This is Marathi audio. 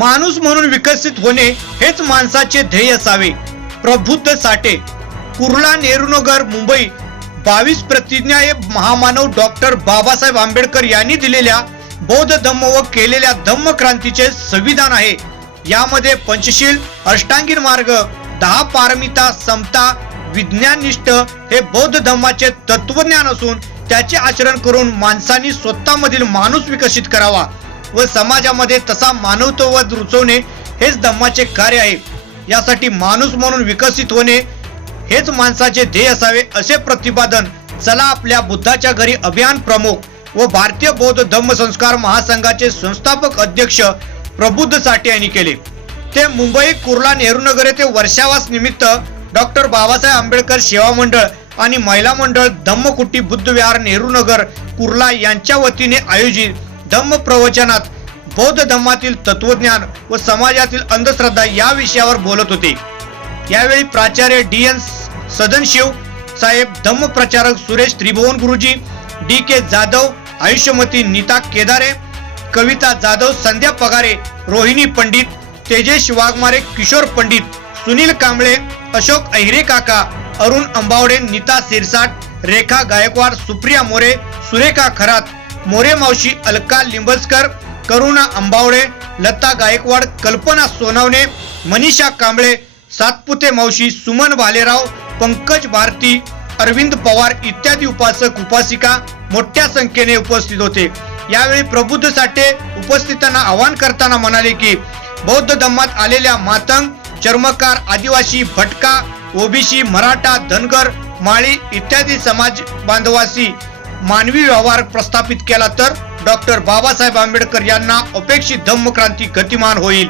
माणूस म्हणून विकसित होणे हेच माणसाचे ध्येय असावे. प्रबुद्ध साठे. कुर्ला नेहरूनगर मुंबई. बावीस प्रतिज्ञा हे महामानव डॉक्टर बाबासाहेब आंबेडकर यांनी दिलेल्या बौद्ध धम्म व केलेल्या धम्म क्रांतीचे संविधान आहे. यामध्ये पंचशील अष्टांगीर मार्ग दहा पारमिता समता विज्ञाननिष्ठ हे बौद्ध धम्माचे तत्वज्ञान असून त्याचे आचरण करून माणसांनी स्वतःमधील माणूस विकसित करावा. व समाजामध्ये तसा मानवत्ववाद रुचवणे हेच धम्माचे कार्य आहे. यासाठी माणूस म्हणून विकसित होणे हेच माणसाचे ध्येय असावे असे प्रतिपादन चला आपल्या बुद्धाच्या घरी अभियान प्रमुख व भारतीय बौद्ध धम्म संस्कार महासंघाचे संस्थापक अध्यक्ष प्रबुद्ध साठे यांनी केले. ते मुंबई कुर्ला नेहरूनगर येथे वर्षावास निमित्त डॉक्टर बाबासाहेब आंबेडकर सेवा मंडळ आणि महिला मंडळ धम्मकुटी बुद्ध विहार नेहरूनगर कुर्ला यांच्या वतीने आयोजित धम्म प्रवचनात बौद्ध धम्मातील तत्वज्ञान व समाजातील अंधश्रद्धा या विषयावर बोलत होते. यावेळी प्राचार्य डी एन सदनशिव साहेब धम्म प्रचारक सुरेश त्रिभुवन गुरुजी डी के जाधव आयुष्यमती नीता केदारे कविता जाधव संध्या पगारे रोहिणी पंडित तेजेश वाघमारे किशोर पंडित सुनील कांबळे अशोक अहिरे काका अरुण अंबावडे नीता सिरसाट रेखा गायकवाड सुप्रिया मोरे सुरेखा खरात मोरे मावशी अलका लिंबसकर करुणा अंबावडे लता गायकवाड कल्पना सोनवणे मनीषा कांबळे सातपुते मावशी सुमन भालेराव पंकज भारती अरविंद पवार इत्यादी उपासक उपासिका मोठ्या संख्येने उपस्थित होते. यावेळी प्रबुद्ध साठे उपस्थितांना आवाहन करताना म्हणाले की बौद्ध धम्मात आलेल्या मातंग चर्मकार आदिवासी भटका ओबीसी मराठा धनगर माळी इत्यादी समाज बांधवासी मानवी व्यवहार प्रस्थापित केला तर डॉक्टर बाबासाहेब आंबेडकर यांना अपेक्षित धम्मक्रांती गतिमान होईल.